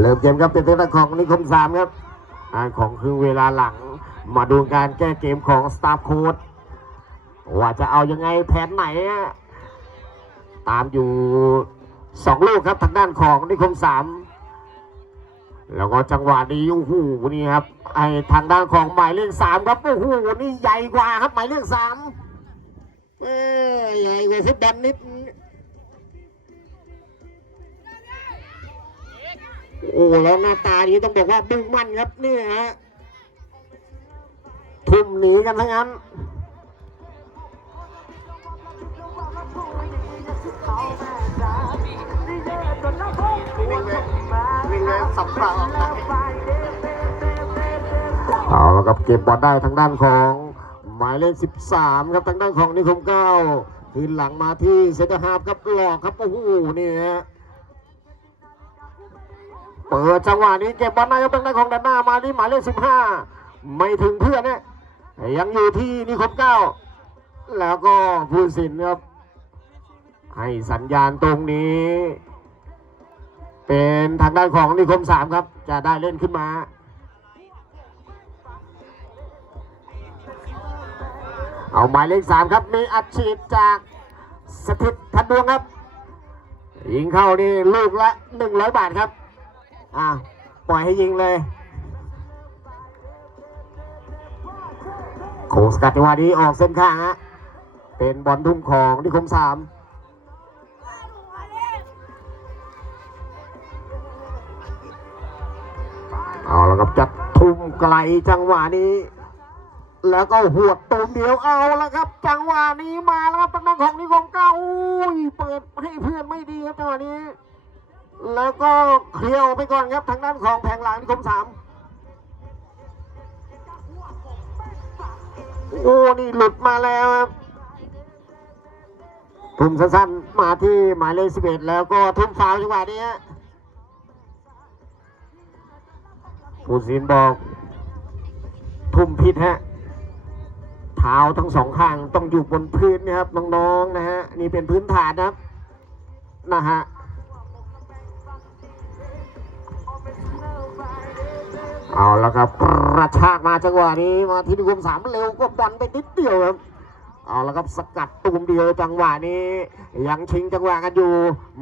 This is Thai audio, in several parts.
เริ่มเกมครับเป็นทางด้านของนิคมสามครับอ่าของครึ่งเวลาหลัง มาดูการแก้เกมของสตาร์โค้ดว่าจะเอายังไงแผนไหน ตามอยู่สองลูกครับทางด้านของนิคมสามแล้วก็จังหวะนี้โอ้โหนี่ครับไอทางด้านของหมายเลขสามครับโอ้โหนี่ใหญ่กว่าครับหมายเลขสามเอ้ยใหญ่กว่าฟุตบอลนิด โอ้แล้วหน้าตานี้ต้องบอกว่ามุ่งมั่นครับนี่ฮะทุ่มหนีกันทั้งนั้นเอาล้วครับเก็บบอลได้ทางด้านของหมายเลข 13 ครับทางด้านของนิคมเก้าทีหลังมาที่เซนเตอร์ฮาร์ฟครับหลอกครับโอ้โหนี่ฮะ เปิดจังหวะนี้เก็บบอลได้ครับทางด้านของด้านหน้ามาที่หมายเลข15ไม่ถึงเพื่อนเนี่ยยังอยู่ที่นิคมเก้าแล้วก็ผู้สินครับให้สัญญาณตรงนี้ เป็นทางด้านของนิคมสามครับ จะได้เล่นขึ้นมาเอาหมายเลขสามครับ มีอัดฉีดจากสถิตพันดวงครับ ยิงเข้านี่ลูกละหนึ่งร้อยบาทครับ อ่าปล่อยให้ยิงเลยโคสกัดจังหวะนี้ออกเส้นข้างฮะเป็นบอลทุ่มของนิคมสามเอาแล้วครับจัดทุ่มไกลจังหวะนี้ แล้วก็หวดตูมเดียวเอาแล้วครับ จังหวะนี้มาแล้วครับทางด้านของนิคมเก้าอุ้ยเปิดให้เพื่อนไม่ดีครับจังหวะนี้ แล้วก็เคลียร์ออกไปก่อนครับทางด้านของแผงหลังนิคมสามโอ้นี่หลุดมาแล้วครับทุ่มสั้นๆมาที่หมายเลขสิบเอ็ดแล้วก็ทุ่มฟาวจังหวะนี้ผู้สินบอก ทุ่มพิษฮะเท้าทั้งสองข้างต้องอยู่บนพื้นนะครับน้องๆนะฮะนี่เป็นพื้นฐานนะครับนะฮะ เอาแล้วครับกระชากมาจังหวะนี้มาที่นิคมสามเร็วก็บอลไปนิดเดียวครับเอาแล้วครับสกัดตูมเดียวจังหวะนี้ ยังชิงจังหวะกันอยู่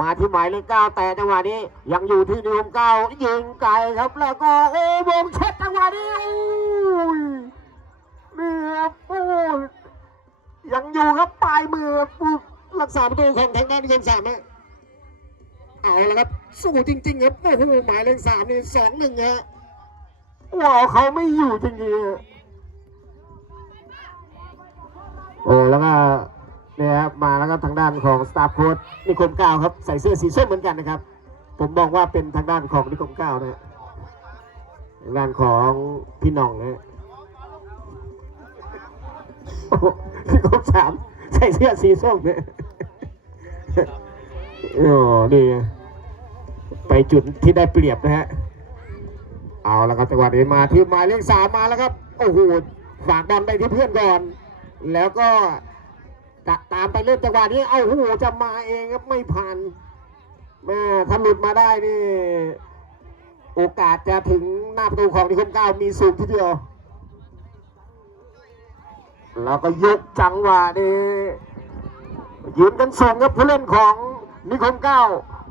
มาที่หมายเลขเก้าแต่จังหวะนี้ ยังอยู่ที่นิคมเก้ายิงไกลครับแล้วก็โอ้วงเช็ดจังหวะนี้อุ้ยนี่ครับโอ้ยยังอยู่ครับปลายมือผู้รักษาประตูของทางด้านนิคมสามนะเอาแล้วครับสู้จริงๆครับโอ้โหหมายเลขสามนี่สองหนึ่งฮะ ว้าวเขาไม่อยู่จริงๆโอ้แล้วก็เนี่ยครับมาแล้วก็ทางด้านของสตาฟโค้ดนิคมเก้าครับใส่เสื้อสีส้มเหมือนกันนะครับ ผมมองว่าเป็นทางด้านของนิคมเก้านะฮะทางด้านของพี่น้องนะฮะโอ้โหนิคมสามใส่เสื้อสีส้มเนี่ยโอ้ดีไปจุดที่ได้เปรียบนะฮะ เอาแล้วครับจังหวะนี้มาที่หมายเลขสามมาแล้วครับโอ้โหฝากบอลไปที่เพื่อนก่อน แล้วก็ตะตามไปเล่นจังหวะนี้เอ้าหูจะมาเองครับไม่ผ่านแม่ถ้าหลุดมาได้นี่ โอกาสจะถึงหน้าประตูของนิคมเก้ามีสูงทีเดียว แล้วก็ยกจังหวะนี้ยืนกันส่งครับผู้เล่นของนิคมเก้า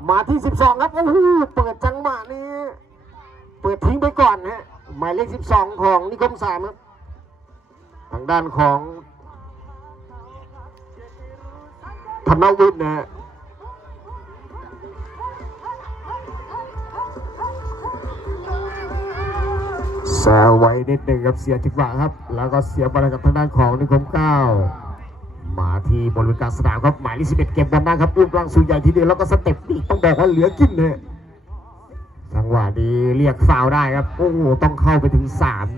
มาที่ 12 ครับโอ้โหเปิดจังหวะนี้ เปิดทิ้งไปก่อนฮะหมายเลข 12 ของนิคมสามครับ ทางด้านของธนวิทย์นะฮะแซวไว้นิดหนึ่งครับเสียจังหวะครับ แล้วก็เสียบอลกับทางด้านของนิคมเก้ามาที่บริเวณกลางสนามครับหมายเลขสิบเอ็ดเก็บบอลได้าครับรูปร่างสูงใหญ่ทีเดียวแล้วก็สเต็ปนี่ต้องบอกว่าเหลือกินเลย จังหวะนี้เรียกฟาวได้ครับ โอ้โห ต้องเข้าไปถึงสาม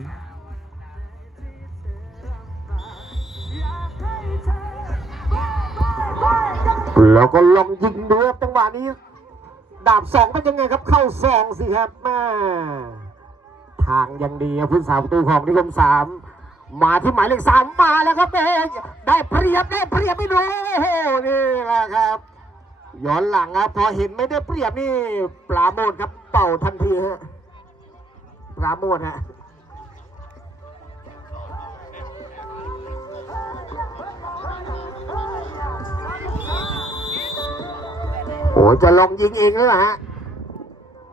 แล้วก็ลองยิงดูครับจังหวะนี้ ดาบสองเป็นยังไงครับ เข้าซองสิครับแม่ทางยังดีครับพื้นสามประตูของนิคมสามมาที่หมายเลขสามมาแล้วครับเอ้ได้เปรียบได้เปรียบไม่ดูโอ้โหนี่แหละครับย้อนหลังครับพอเห็นไม่ได้เปรียบนี่ปราโมทครับ เป่าทันทีฮะปราโมทฮะโอ้จะลองยิงเองแล้วฮะ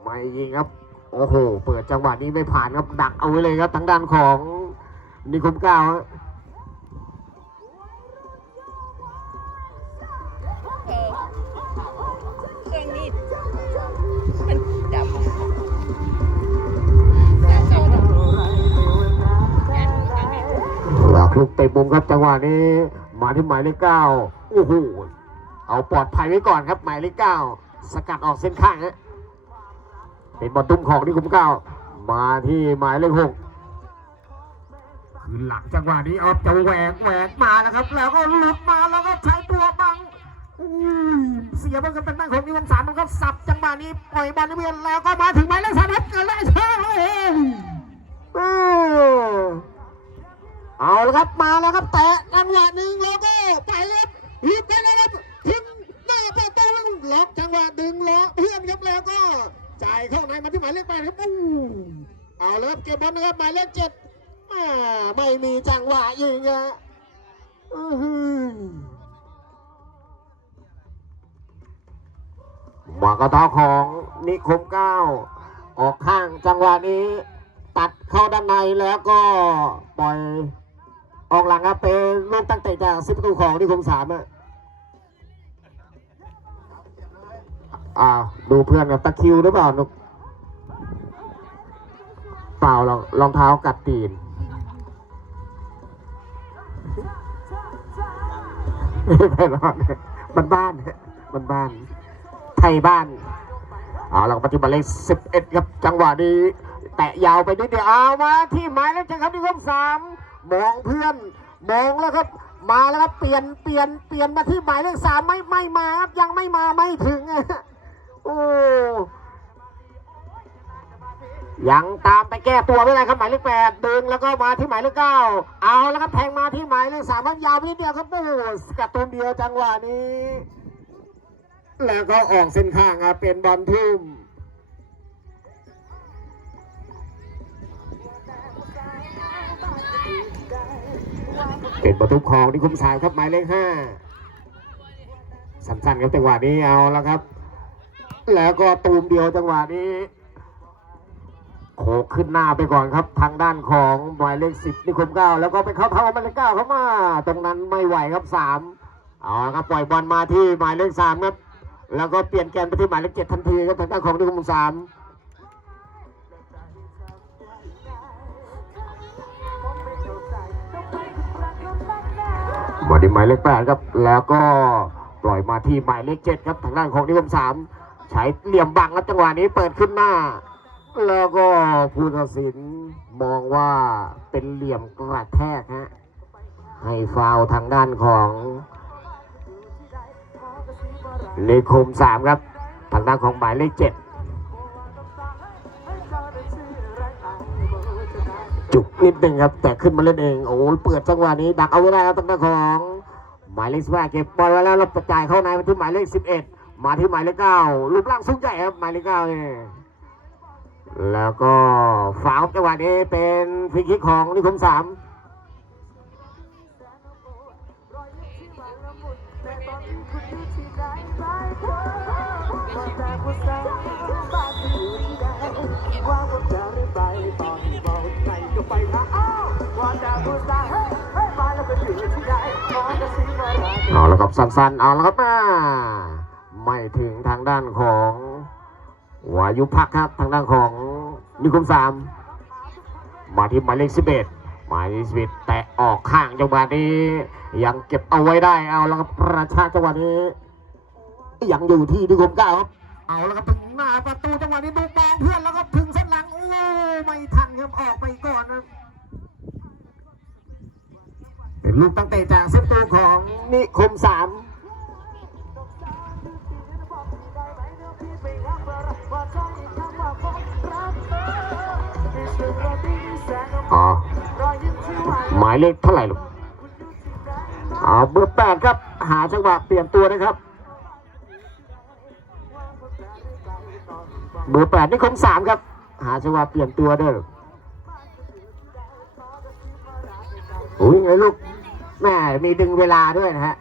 ไม่ยิงครับ โอ้โห เปิดจังหวะนี้ไม่ผ่านครับ ดักเอาไว้เลยครับทางด้านของนิคมเก้าฮะ หลักเตะมุมครับจังหวะนี้มาที่หมายเลขเก้าโอ้โหเอาปลอดภัยไว้ก่อนครับหมายเลขเก้าสกัดออกเส้นข้างฮะเป็นบอลตุ้มของนิคมเก้ามาที่หมายเลขหกคือหลังจังหวะนี้เอาจะแหวกแหวกมาแล้วครับ แล้วก็หลุดมาแล้วก็ใช้ตัวบังเสียบอลกันทางด้านของนิคมสามมันก็สับจังหวะนี้ปล่อยบอลในเวียนแล้วก็มาถึงหมายเลขสามครับเกิดอะไรเชื่อเลย เอาละครับมาแล้วครับแตะจังหวะหนึ่งแล้วก็ไปเลยฮิตไปเลยครับทิ้งหน้าประตูล็อกจังหวะดึงล็อกเพื่อนครับแล้วก็จ่ายเข้าในมาที่หมายเลขแปดครับอู้เอาเลยครับเก็บบอลนะครับหมายเลขเจ็ดม่ไม่มีจังหวะยิงอะอื้อหมากระทอของนิคมเก้าออกข้างจังหวะนี้ ตัดเข้าด้านในแล้วก็ปล่อย ออกหลังครับเป็นลูกตั้งแต่จากสิบประตูของนิคมสามอะอ่าดูเพื่อนกับตะคิวหรือเปล่านุกเปล่าหรอกรองเท้ากัดตีนไม่รอดมันบ้านมันบ้าน ไทยบ้านเอาเราปัจจุบันเลขสิบเอ็ดครับ จังหวะนี้ แตะยาวไปนิดเดียวเอามาที่หมายเลขเจ็ดครับที่คมสาม มองเพื่อนมองแล้วครับ มาแล้วครับเปลี่ยนเปลี่ยนเปลี่ยนมาที่หมายเลขสามไม่ไม่มาครับยังไม่มาไม่ถึงโอ้ยังตามไปแก้ตัวไม่ได้ครับหมายเลขแปดดึงแล้วก็มาที่หมายเลขเก้าเอาแล้วครับแทงมาที่หมายเลขสามครับยาวไปนิดเดียวครับโอ้สกัดตัวเดียวจังหวะนี้ แล้วก็ออกเส้นข้างครับเป็นบอลทุ่ม เป็นประตูของนิคมสายครับหมายเลขห้าสั้นๆครับจังหวะนี้เอาแล้วครับ แล้วก็ตูมเดียวจังหวะนี้โขกขึ้นหน้าไปก่อนครับ ทางด้านของหมายเลขสิบนิคมเก้าแล้วก็ไปเข้าเท้าหมายเลขเก้าเข้ามา ตรงนั้นไม่ไหวครับสามเอาละครับปล่อยบอลมาที่หมายเลขสามครับแล้วก็เปลี่ยนแกนไปที่หมายเลขเจ็ดทันทีครับทางด้านของนิคมสาม มาที่หมายเลขแปดครับ แล้วก็ปล่อยมาที่หมายเลขเจ็ดครับทางด้านของนิคมสามใช้เหลี่ยมบังครับจังหวะนี้เปิดขึ้นหน้า แล้วก็ผู้ตัดสินมองว่าเป็นเหลี่ยมกระแทกฮะให้ฟาวทางด้านของนิคมสามครับ ทางด้านของหมายเลขเจ็ด จุกนิดหนึ่งครับ แต่ขึ้นมาเล่นเอง โอ้เปิดจังหวะนี้ดักเอาไว้ได้ครับทางด้าของ หมายเลขสิบแปดเก็บบอลไว้แล้วเราจ่ายเข้าในมาที่หมายเลขสิบเอ็ดมาที่หมายเลขเก้ารูปร่างสูงใหญ่ครับหมายเลขเก้าเนี่ยแล้วก็ฝาวจังหวะนี้เป็นฟรีคิกของนิคมสามเอาแล้วครับสั้นๆ เอาแล้วครับมาไม่ถึงทางด้านของวายุพักครับทางด้านของนิคมสามมาที่หมายเลขสิบเอ็ดหมายเลขสิบเอ็ดแตะออกข้างจังหวะนี้ ยังเก็บเอาไว้ได้เอาแล้วครับประชาจังหวะนี้ ยังอยู่ที่นิคมเก้าครับ เอาแล้วครับถึงหน้าประตูจังหวะนี้ดูมองเพื่อนแล้วก็ถึงเส้นหลังโอ้ไม่ทันครับออกไปก่อนนะเป็นลูกตั้งแต่จากเซตตัวของนิคมสามอ๋อหมายเลขเท่าไหร่ลูกอ๋อเบอร์แปดครับ หาจังหวะเปลี่ยนตัวนะครับ เบอร์แปดนี่คมสามครับ หาจังหวะเปลี่ยนตัวเด้อโอ้ยไงลูกแม่มีดึงเวลาด้วยนะฮะ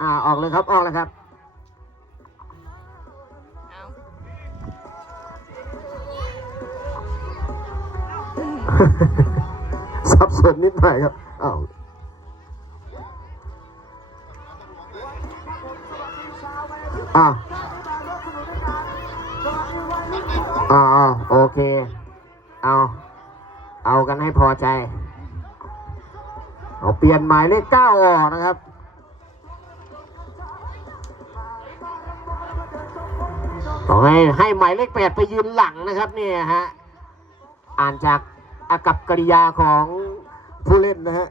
อ่าออกเลยครับออกเลยครับสับสนนิดหน่อยครับอ้าวอ่า อ่าอ่าโอเค เอา เอากันให้พอใจ เอาเปลี่ยนหมายเลขเก้าออกนะครับต้องให้ให้หมายเลขแปดไปยืนหลังนะครับเนี่ยฮะ อ่านจากอากับกริยาของผู้เล่นนะฮะ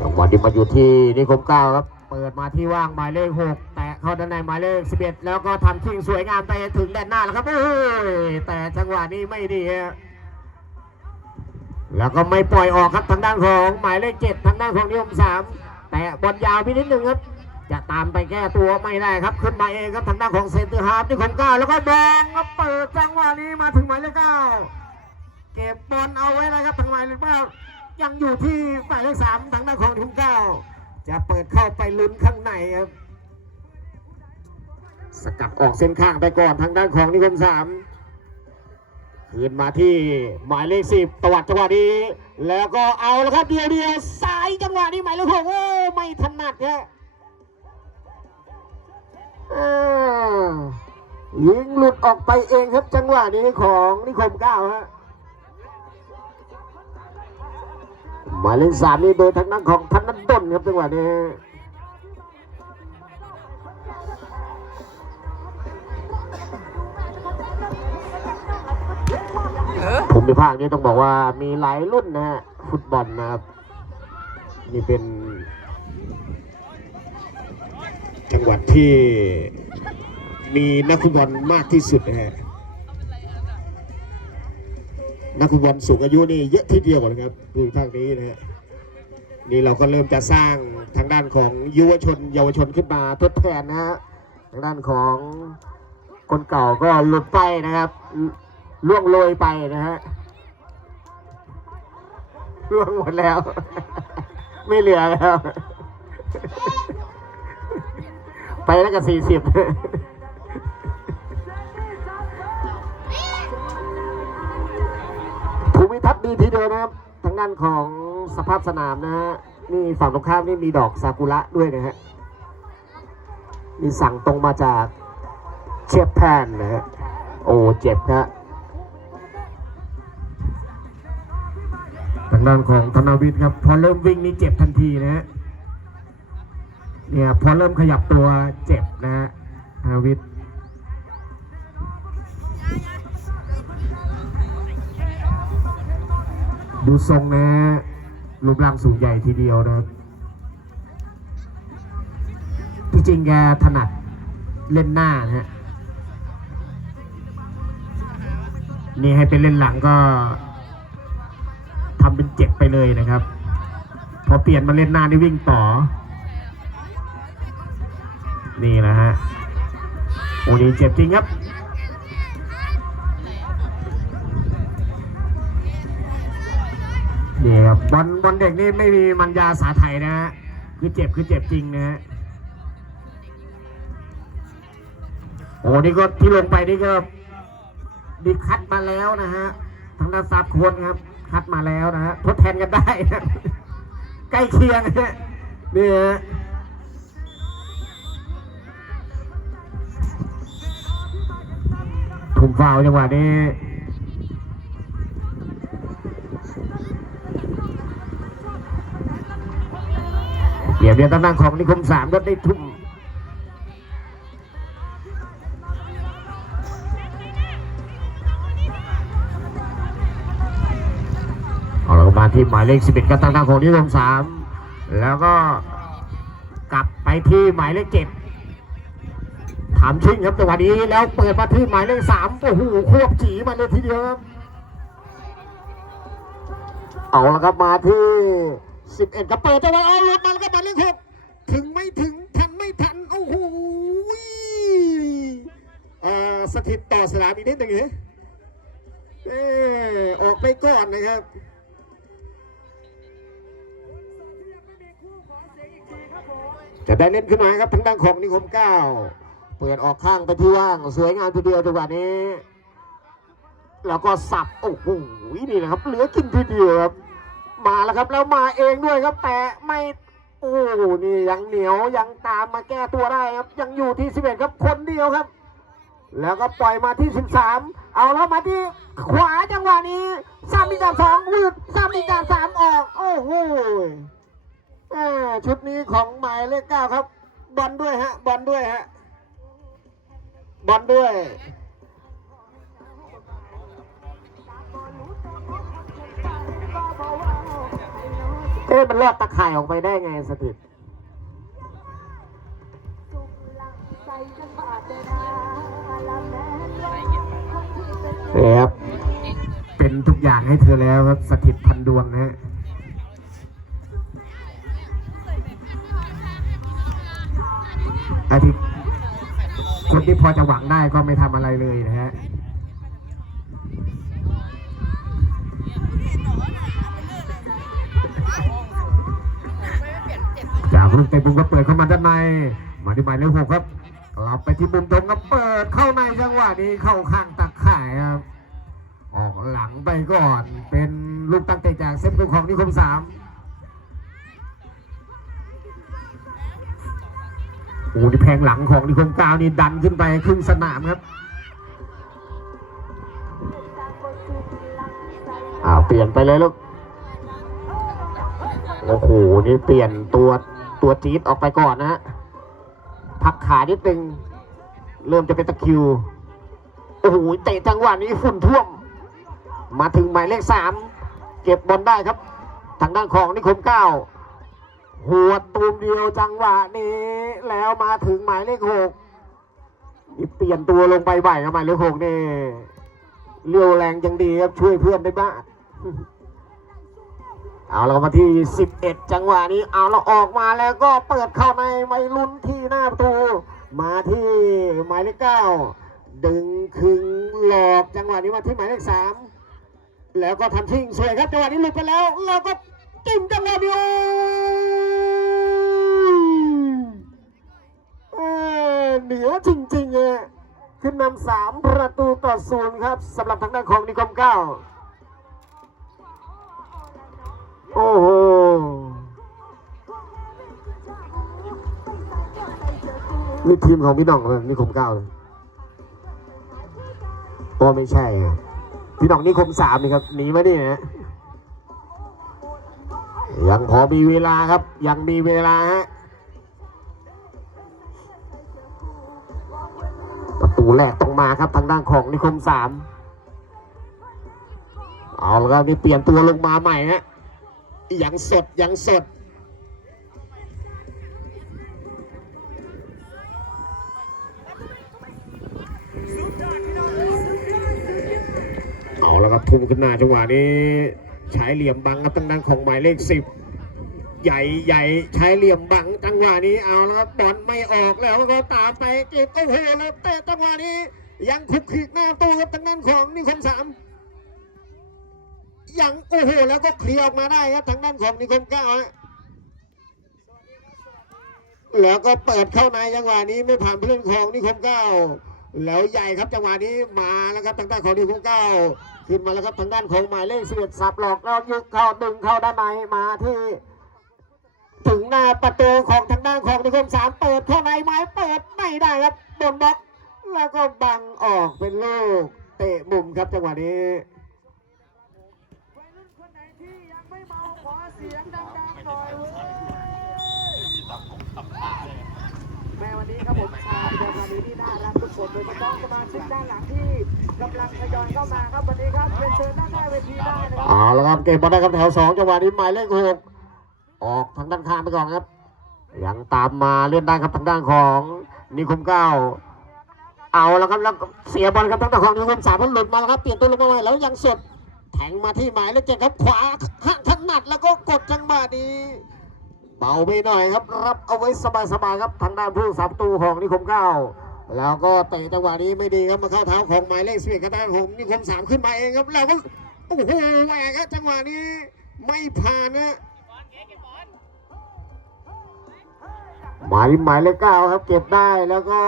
จังหวะนี้มาอยู่ที่นิคมเก้าครับ เปิดมาที่ว่างหมายเลขหกแตะเข้าด้านในหมายเลขสิบเอ็ดแล้วก็ทำทิ้งสวยงามไปถึงแดนหน้าแล้วครับโอ้ยแต่จังหวะนี้ไม่ดีฮะแล้วก็ไม่ปล่อยออกครับทางด้านของหมายเลขเจ็ดทางด้านของนิคมสามแต่บอลยาวไปนิดนึงครับ จะตามไปแก้ตัวไม่ได้ครับขึ้นมาเองครับทางด้านของเซนเตอร์ฮาร์ฟที่ของเก้าแล้วก็บอลครับเปิดจังหวะนี้มาถึงหมายเลขเก้าเก็บบอลเอาไว้นะครับทางหมายเลขเก้ายังอยู่ที่หมายเลขสามทางด้านของทีมเก้า จะเปิดเข้าไปลุ้นข้างในครับ สกัดออกเส้นข้างไปก่อนทางด้านของนิคมสามคืนมาที่หมายเลขสิบตวัดจังหวะนี้ แล้วก็เอาแล้วครับเดียวเดียวสายจังหวะนี้หมายเลขหกโอ้ไม่ถนัดเนี่ยยิงหลุดออกไปเองครับจังหวะนี้ของนิคมเก้าฮะ หมายเลขสามนี่โดยทางนั้นของธนันต้นครับจังหวะนี้เออภูมิภาคนี้ต้องบอกว่ามีหลายรุ่นนะฮะฟุตบอลนะครับนี่เป็น จังหวัดที่มีนักฟุตบอลมากที่สุดนะฮะ นักฟุตบอลสูงอายุนี่เยอะทีเดียวนะครับดูทางนี้นะฮะนี่เราก็เริ่มจะสร้างทางด้านของยุวชนเยาวชนขึ้นมาทดแทนนะฮะทางด้านของคนเก่าก็หลุดไปนะครับล่วงโรยไปนะฮะล่วงหมดแล้ว ไม่เหลือแล้ว ไปแล้วก็สี่สิบ น์ดีทีเดียวนะครับทางด้านของสภาพสนามนะฮะนี่ฝั่งตรงข้ามนี่มีดอกซากุระด้วยนะฮะมีสั่งตรงมาจากเชียแพนนะฮะโอ้เจ็บครับทางด้านของธนาวิทย์ครับพอเริ่มวิ่งนี่เจ็บทันทีนะฮะเนี่ยพอเริ่มขยับตัวเจ็บนะฮะธนาวิทย์ ดูทรงนะรูปร่างสูงใหญ่ทีเดียวนะที่จริงแกถนัดเล่นหน้านะฮะนี่ให้เป็นเล่นหลังก็ทำเป็นเจ็บไปเลยนะครับ พอเปลี่ยนมาเล่นหน้านี่วิ่งต่อ นี่นะฮะโอ้นี่เจ็บจริงครับ นี่ครับบอลบอลเด็กนี่ไม่มีมันยาสาไทยนะฮะคือเจ็บคือเจ็บจริงนะฮะโอ้นี่ก็ที่ลงไปนี่ก็ดีคัดมาแล้วนะฮะทางด้านซับโคนครับ คัดมาแล้วนะฮะทดแทนกันได้ใกล้เคียงนะฮะนี่ฮะทุ่มฟาวจังหวะนี้ เดี๋ยวเดียวตำแหน่งของนิคมสามก็ได้ทุ่มเอาละมาที่หมายเลข11กับทางด้านของนิคมสามแล้วก็กลับไปที่หมายเลขเจ็ดถามชิงครับจังหวะนี้แล้วเปิดมาที่หมายเลขสามโอ้โหควบจีมาเลยทีเดียวครับเอาละครับมาที่ สิบเอ็ดก็เปิดจังหวะเอาหลุดมาแล้วก็มาเลขหกถึงไม่ถึงทันไม่ทันโอ้โหเอ่อสถิตต่อสนามอีกนิดหนึ่งเหรอเออออกไปก่อนนะครับจะได้เล่นขึ้นมาครับทางด้านของนิคมเก้าเปิดออกข้างไปที่ว่าง สวยงามทีเดียวจังหวะนี้ แล้วก็สับ โอ้โหนี่นะครับ เหลือกินทีเดียวครับ มาแล้วครับ แล้วมาเองด้วยครับแต่ไม่โอ้โหนี่ยังเหนียวยังตามมาแก้ตัวได้ครับ ยังอยู่ที่11ครับคนเดียวครับ แล้วก็ปล่อยมาที่13เอาแล้วมาที่ขวาจังหวะนี้สามอีกดาบสองวืดสามอีกดาบสามออก โอ้โหชุดนี้ของหมายเลขเก้าครับ บอลด้วยฮะ บอลด้วยฮะ บอลด้วย เอ๊ะมันรอดตะข่ายออกไปได้ไงสถิตเอ๊ะครับเป็นทุกอย่างให้เธอแล้วครับสถิตพันดวงนะฮะอาทิตย์คนที่พอจะหวังได้ก็ไม่ทำอะไรเลยนะฮะ จากลูกเตะบุมก็เปิดเข้ามาด้านใน มาที่หมายเลขหกครับ กลับไปที่มุมตรงก็เปิดเข้าในจังหวะนี้เข้าข้างตักข่ายครับ ออกหลังไปก่อน เป็นลูกตั้งเตะจากเซฟลูกของนิคมสามโอ้โหนี่แพงหลังของนิคมเก้านี่ดันขึ้นไปครึ่งสนามครับอ้าวเปลี่ยนไปเลยลูก โอ้โห นี่เปลี่ยนตัว ตัวจี๊ดออกไปก่อนนะฮะพักขานิดนึง เริ่มจะเป็นตะคิว โอ้โหเตะจังหวะนี้ฝุ่นท่วม มาถึงหมายเลขสามเก็บบอลได้ครับ ทางด้านของนิคมเก้าหัวตูมเดียวจังหวะนี้ แล้วมาถึงหมายเลขหกนี่เปลี่ยนตัวลงไปบ่ายครับหมายเลขหกนี่เลี้ยวแรงยังดีครับช่วยเพื่อนได้บ้าง เอาเรามาที่ 11 จังหวะนี้ เอาเราออกมาแล้วก็เปิดเข้าในไม่ลุ้นที่หน้าประตู มาที่หมายเลขเก้าดึงคึงหลอกจังหวะนี้มาที่หมายเลขสามแล้วก็ทำชิงสวยครับจังหวะนี้หลุดไปแล้วแล้วก็จิ้มจังหวะเดียวเออเหนือจริงๆเลยขึ้นนำสามประตูต่อศูนย์ครับสำหรับทางด้านของนิคมเก้า โอ้โหนี่ทีมของพี่น้องเลยนิคมเก้าเลยก็ไม่ใช่ พี่น้องนิคมสามนี่ครับหนีมาเนี่ยฮะยังพอมีเวลาครับ ยังมีเวลาฮะประตูแรกต้องมาครับทางด้านของนิคมสามเอาแล้วครับนี่เปลี่ยนตัวลงมาใหม่ฮะ ยังสดยังสด เอาแล้วครับทุ่มขึ้นหน้าจังหวะนี้ ใช้เหลี่ยมบังครับตั้งด้านของหมายเลขสิบใหญ่ใหญ่ใช้เหลี่ยมบังจังหวะนี้เอาแล้วครับบอลไม่ออกแล้วก็ตามไปเก็บโอ้โหแล้วเตะจังหวะนี้ ยังคุกคิกหน้าตู้ครับทางด้านของนิคมสาม ยังโอ้โหแล้วก็เคลียร์ออกมาได้ครับทางด้านของนิคมเก้าฮะแล้วก็เปิดเข้าในจังหวะนี้ไม่ผ่านผู้เล่นของนิคมเก้าแล้วใหญ่ครับจังหวะนี้มาแล้วครับทางด้านของนิคมเก้าขึ้นมาแล้วครับทางด้านของหมายเลขสิบเอ็ดสับหลอกแล้วยึกเข้าดึงเข้าด้านในมาที่ถึงหน้าประตูของทางด้านของนิคมสามเปิดเข้าในไม้เปิดไม่ได้ครับโดนบล็อกแล้วก็บังออกเป็นลูกเตะมุมครับจังหวะนี้ วัยรุ่นคนไหนที่ยังไม่ เมาขอเสียงดังๆหน่อยเว้ยแม่วันนี้ครับผมชาวเยอรมนีที่น่ารักทุกคนโดยเฉพาะสมาชิกด้านหลังที่กำลังทยอยเข้ามาครับวันนี้ครับเป็นเชิญด้านหน้าเวทีได้นะครับเอาละครับเก็บบอลได้ครับแถวสองจังหวะนี้หมายเลขหกออกทางด้านข้างไปก่อนครับ ยังตามมาเลื่อนได้ครับทางด้านของนิคมเก้าเอาแล้วครับแล้วเสียบอลครับทางด้านของนิคมสามมันหลุดมาแล้วครับเปลี่ยนตัวลงมาใหม่แล้วยังสด แทงมาที่หมายเลขเจ็ดครับขวาห้างถนัดแล้วก็กดจังหวะนี้เบาไปหน่อยครับ รับเอาไว้สบายๆครับทางด้านผู้สับตูของนิคมเก้าแล้วก็เตะจังหวะนี้ไม่ดีครับมาเข้าเท้าของหมายเลขสิบเอ็ดกระด้านของนิคมสามขึ้นมาเองครับแล้วก็โอ้โหแหวกครับจังหวะนี้ไม่ผ่านนะหมายหมายเลขเก้าครับ เก็บได้แล้วก็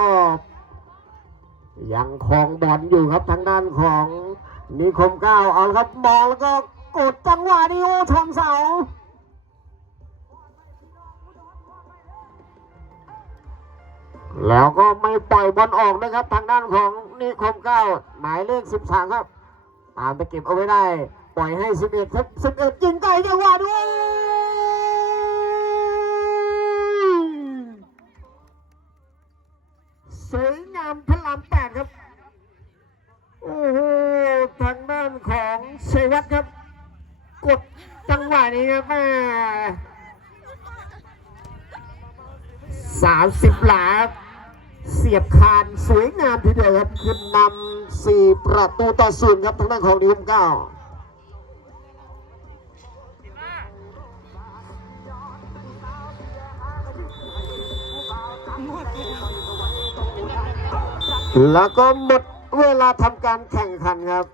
ยังคลองบอลอยู่ครับทางด้านของ นิคมเก้าเอาละครับมองแล้วก็กดจังหวะนี้โอ้ชนเสาแล้วก็ไม่ปล่อยบอลออกนะครับทางด้านของนิคมเก้าหมายเลขสิบสามครับ ตามไปเก็บเอาไว้ได้ ปล่อยให้สิบเอ็ดครับสิบเอ็ดยิงไกลจังหวะด้วย สามสิบหลา เสียบคานสวยงามทีเดียวครับขึ้นนำสี่ประตูต่อศูนย์ครับทางด้านของนิวมเก้าแล้วก็หมดเวลาทำการแข่งขันครับ